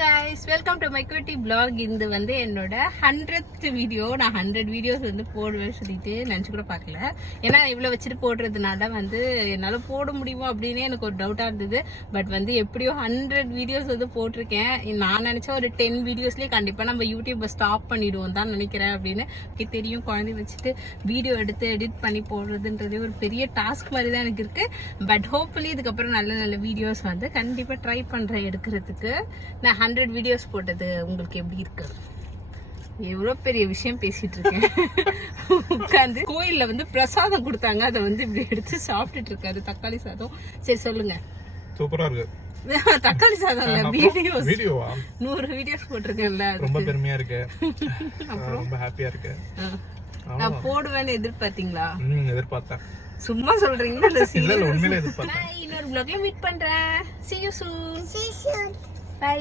guys, welcome to my cutie vlog. இது வந்து என்னோட 100th வீடியோ. நான் 100 வீடியோஸ் வந்து போடுவேன்னு சொல்லிட்டு நினச்சி கூட பார்க்கல. ஏன்னா இவ்வளோ வச்சுட்டு போடுறதுனால வந்து என்னால் போட முடியுமா அப்படின்னு எனக்கு ஒரு டவுட்டாக இருந்தது. பட் வந்து எப்படியோ 100 வீடியோஸ் வந்து போட்டிருக்கேன். நான் நினச்சா ஒரு 10 வீடியோஸ்லேயே கண்டிப்பாக நம்ம யூடியூப்பை ஸ்டாப் பண்ணிடுவோம் தான் நினைக்கிறேன் அப்படின்னு தெரியும். குழந்தை வச்சுட்டு வீடியோ எடுத்து எடிட் பண்ணி போடுறதுன்றதே ஒரு பெரிய டாஸ்க் மாதிரி தான் எனக்கு இருக்குது. பட் ஹோப்ஃபுல்லி இதுக்கப்புறம் நல்ல நல்ல வீடியோஸ் வந்து கண்டிப்பாக ட்ரை பண்ணுறேன் எடுக்கிறதுக்கு. நான் 100 வீடியோஸ் போட்டது உங்களுக்கு எப்படி இருக்கு? எவ்வளோ பெரிய விஷயம் பேசிட்டு இருக்கேன். உட்காந்து கோயில்ல வந்து பிரசாதம் கொடுத்தாங்க, அதை வந்து இப்படி எடுத்து சாப்பிட்டுட்டு இருக்காரு. தக்காளி சாதம். சரி சொல்லுங்க. சூப்பரா இருக்கு. தக்காளி சாதம் இல்ல, வீடியோவா 100 வீடியோஸ் போட்டிருக்கேன்ல. ரொம்ப பெருமையா இருக்கு. ரொம்ப ஹாப்பியா இருக்கு. நான் போடுவேன்னு எதிர்பார்த்தீங்களா? எதிர்பார்த்தேன். சும்மா சொல்றீங்களா இல்ல சீரியஸ்? உண்மையிலே எதிர்பார்த்தேன். நான் இன்னொரு vlogல மீட் பண்றேன். See you soon. Bye.